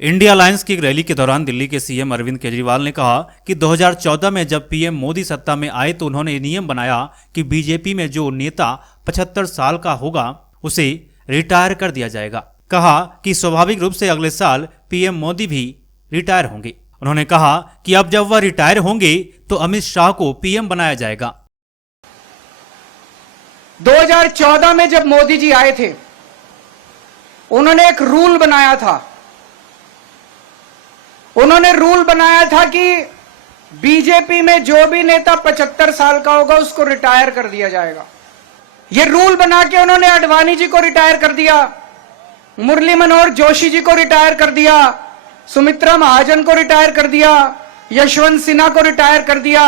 India alliance की एक rally के दौरान दिल्ली के सीएम अरविंद केजरीवाल ने कहा कि 2014 में जब पीएम मोदी सत्ता में आए तो उन्होंने नियम बनाया कि बीजेपी में जो नेता 75 साल का होगा उसे रिटायर कर दिया जाएगा। कहा कि स्वाभाविक रूप से अगले साल पीएम मोदी भी रिटायर होंगे। उन्होंने कहा कि अब जब वह रिटायर होंगे तो अमित शाह को पीएम बनाया जाएगा। 2014 में जब मोदी जी आए थे, उन्होंने एक रूल बनाया था। उन्होंने रूल बनाया था कि बीजेपी में जो भी नेता 75 साल का होगा उसको रिटायर कर दिया जाएगा। यह रूल बना के उन्होंने आडवाणी जी को रिटायर कर दिया, मुरली मनोहर जोशी जी को रिटायर कर दिया, सुमित्रा महाजन को रिटायर कर दिया, यशवंत सिन्हा को रिटायर कर दिया।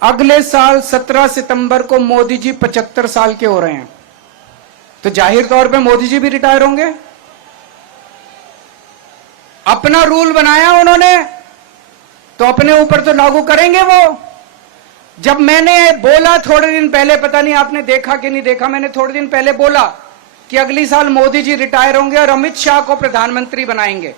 अगले साल 17 सितंबर को मोदी जी 75 साल के हो रहे हैं, तो जाहिर तौर पे मोदी जी भी रिटायर होंगे। अपना रूल बनाया उन्होंने तो अपने ऊपर तो लागू करेंगे वो। जब मैंने बोला थोड़े दिन पहले, पता नहीं आपने देखा कि नहीं देखा, मैंने थोड़े दिन पहले बोला कि अगली साल मोदी जी रिटायर होंगे और अमित शाह को प्रधानमंत्री बनाएंगे,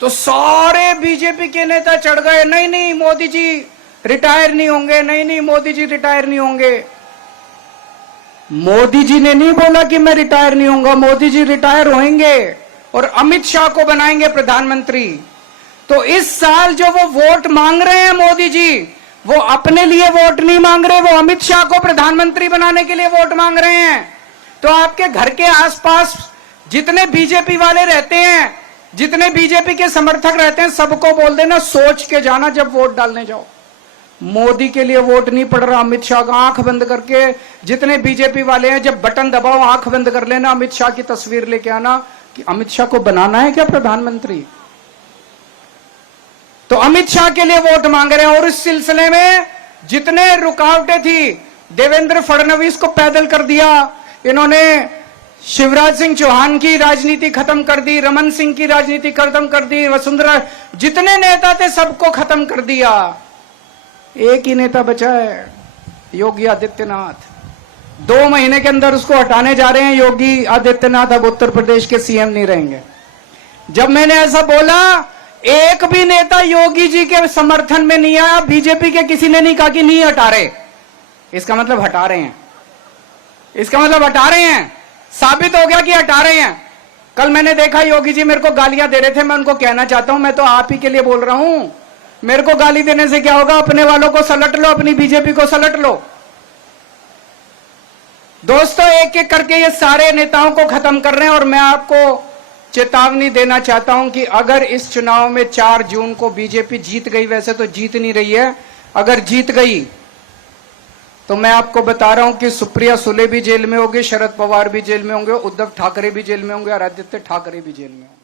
तो सारे बीजेपी के नेता चढ़ गए, नहीं नहीं मोदी जी रिटायर नहीं होंगे, नहीं नहीं मोदी जी रिटायर नहीं होंगे। मोदी जी ने नहीं बोला कि मैं रिटायर नहीं होऊंगा, मोदी जी रिटायर होंगे और अमित शाह को बनाएंगे प्रधानमंत्री। तो इस साल जो वो वोट मांग रहे हैं मोदी जी, वो अपने लिए वोट नहीं मांग रहे, वो अमित शाह को प्रधानमंत्री बनाने के लिए वोट मांग रहे हैं। तो आपके घर के आसपास जितने बीजेपी वाले रहते हैं, जितने बीजेपी के समर्थक रहते हैं, सबको बोल देना सोच के जाना जब वोट डालने जाओ। मोदी के लिए वोट नहीं पड़ रहा, अमित शाह का आंख बंद करके जितने बीजेपी वाले हैं, जब बटन दबाओ आंख बंद कर लेना, अमित शाह की तस्वीर लेके आना कि अमित शाह को बनाना है क्या प्रधानमंत्री। तो अमित शाह के लिए वोट मांग रहे हैं। और इस सिलसिले में जितने रुकावटें थी, देवेंद्र फडणवीस को पैदल कर दिया इन्होंने, शिवराज सिंह चौहान की राजनीति खत्म कर दी, रमन सिंह की राजनीति खत्म कर दी, वसुंधरा, जितने नेता थे सबको खत्म कर दिया। एक ही नेता बचा है, योगी आदित्यनाथ। 2 महीने के अंदर उसको हटाने जा रहे हैं योगी आदित्यनाथ, अब उत्तर प्रदेश के सीएम नहीं रहेंगे। जब मैंने ऐसा बोला, एक भी नेता योगी जी के समर्थन में नहीं आया, बीजेपी के किसी ने नहीं कहा कि नहीं हटा रहे। इसका मतलब हटा रहे हैं, इसका मतलब हटा रहे हैं, साबित हो गया कि हटा रहे हैं। कल मैंने देखा योगी जी मेरे को गालियां दे रहे थे, मैं उनको कहना चाहता हूं, मैं तो आप ही के लिए बोल रहा हूं, मेरे को गाली देने से क्या होगा, अपने वालों को सलट लो, अपनी बीजेपी को सलट लो। दोस्तों, एक एक करके ये सारे नेताओं को खत्म कर रहे हैं। और मैं आपको चेतावनी देना चाहता हूं कि अगर इस चुनाव में 4 जून को बीजेपी जीत गई, वैसे तो जीत नहीं रही है, अगर जीत गई तो मैं आपको बता रहा हूं कि सुप्रिया सुले भी जेल में होगी, शरद पवार भी जेल में होंगे, उद्धव ठाकरे भी जेल में होंगे और आदित्य ठाकरे भी जेल में होंगे।